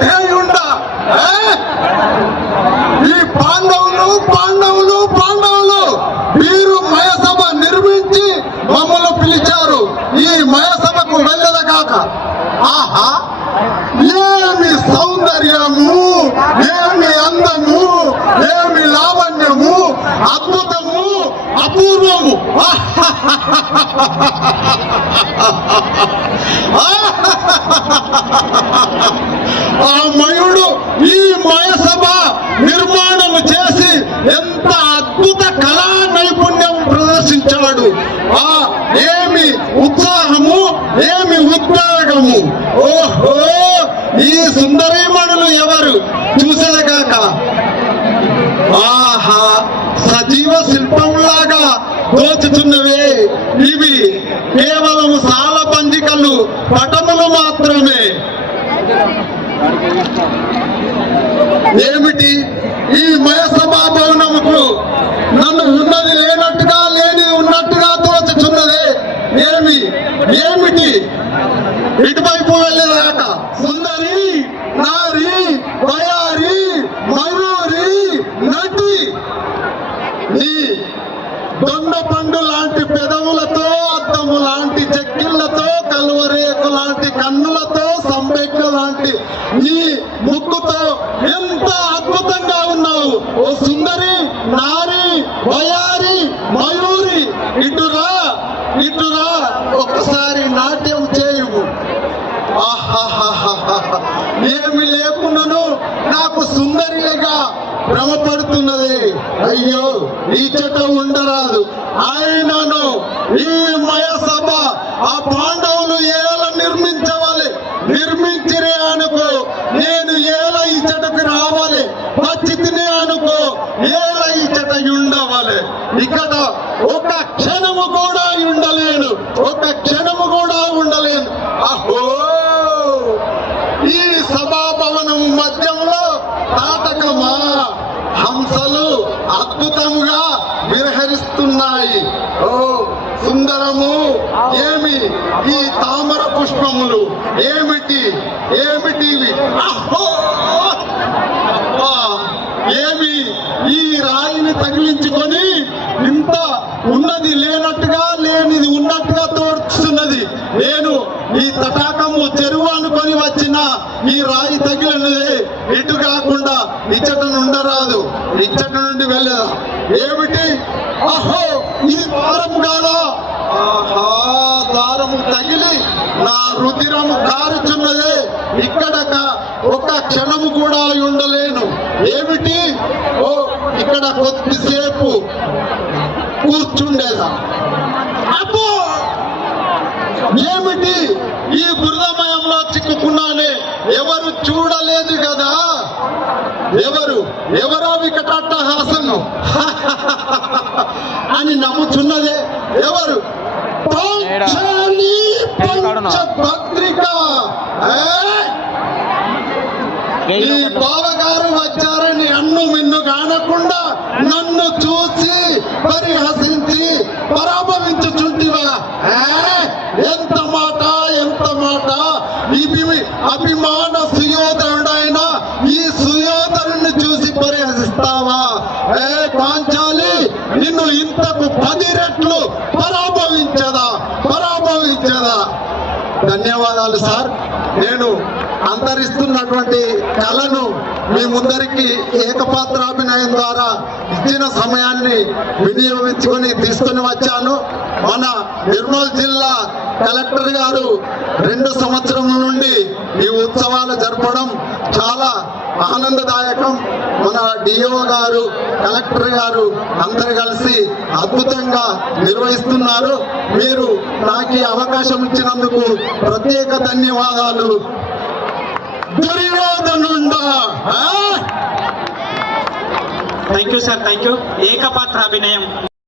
ధ్యేయుండ ఈ పాండవులు పాండవులు పాండవులు వీరు మయసభ నిర్మించి మమ్మల్ని పిలిచారు. ఈ మయసభకు వెళ్ళద కాక. ఆహా. ఏమి సౌందర్యము ఏమి అందము ఏమి లావణ్యము అద్భుతము అపూర్వము. ఆ మయుడు ఈ మయసభ నిర్మాణం చేసి ఎంత అద్భుత కళా నైపుణ్యం ప్రదర్శించాడు. ఆ ఏమి ఉత్సాహము ఏమి ఉద్వేగము ఓహో ఈ సుందరీమణులు ఎవరు? చూసేదగాక ఆహా సజీవ శిల్పంలాగా దోచుతున్నవే ఇవి. కేవలం సాల పంజికలు పటములు మాత్రమే. ఏమిటి? ఈ మయసభా భవనముకు నన్ను ఉన్నది లేనట్టుగా లేని ఉన్నట్టుగా తోచుచున్నది. ఏమి? ఏమిటి? ఇటువైపు వెళ్ళేదాక సుందరి నారీ వయారి మయూరి నటి నీ దొండ పండు లాంటి పెదవులతో అద్దము లాంటి చెక్కిళ్ళతో కలువరేకు లాంటి కన్నులతో సంపెక్క లాంటి నీ ముక్కుతో ఎంత అద్భుతంగా ఉన్నావు. ఓ సుందరి నారి వయారి మయూరి ఇటురా భ్రమపడుతున్నది. అయ్యో ఈ చెట ఉండరాదు. ఆయనను ఈ మయ సభ ఆ పాండవులు ఎలా నిర్మించవాలి. నిర్మించిరే అనుకో నేను ఏల ఈ చెట్టుకు రావాలి. పచ్చితినే అనుకో ఏల ఈ చెట ఉండవాలి ఇక్కడ ఒక క్షణము కూడా ఉండలేను ఒక క్షణము కూడా ఉండలేను. అహో! ఈ సభ వస్తున్నాయి. ఓ సుందరము ఏమి? ఈ తామర పుష్పములు ఏమిటి? ఏమిటి ఏమి? ఈ రాయిని తగిలించుకొని ఇంత ఉన్నది లేనట్టుగా లేనిది ఉన్నట్టుగా తోడుస్తున్నది నేను ఈ తటాకము చెరువు అనుకొని వచ్చిన ఈ రాయి తగిలినది ఇటు కాకుండా ఇచ్చట ఉండరాదు ఇచ్చట నుండి వెళ్ళదా? ఏమిటి? అహో ఇది దారం కాదా? ఆహా దారము తగిలి నా రుధిరము కారుచున్నదే. ఇక్కడ ఒక క్షణము కూడా ఉండలేను. ఏమిటి? ఓ ఇక్కడ కొద్దిసేపు కూర్చుండేదా? అబ్బో! ఏమిటి ఈ బురదమయంలో చిక్కుకున్నానే? ఎవరు చూడలేదు కదా? ఎవరు? ఎవరో వికటాట్టహాసము అని నమ్ముచున్నదే ఎవరు? ఏ? ఈ బావగారు కానకుండా నన్ను చూసి పరిహసించి పరాభవించుచుంటివా? ఏ? ఎంత మాట ఎంత మాట? ఇది అభిమాన సుయోధనుడైన ఈ సుయోధనుని చూసి పరిహసిస్తావా? ఏ పాంచాలి నిన్ను ఇంతకు పది రెట్లు పరాభవించదా? పరాభవించదా? ధన్యవాదాలు సార్. నేను అంతరిస్తున్నటువంటి కళను మీ ముందరికి ఏకపాత్రాభినయం ద్వారా ఇచ్చిన సమయాన్ని వినియోగించుకొని తీసుకొని వచ్చాను. మన నిర్మల్ జిల్లా కలెక్టర్ గారు రెండు సంవత్సరముల నుండి ఈ ఉత్సవాలు జరపడం చాలా ఆనందదాయకం. మన డిఓ గారు కలెక్టర్ గారు అందరు కలిసి అద్భుతంగా నిర్వహిస్తున్నారు. మీరు నాకు ఈ అవకాశం ఇచ్చినందుకు ప్రత్యేక ధన్యవాదాలు. దుర్యోధనుండ thank you sir thank you ఏకపాత్ర అభినయం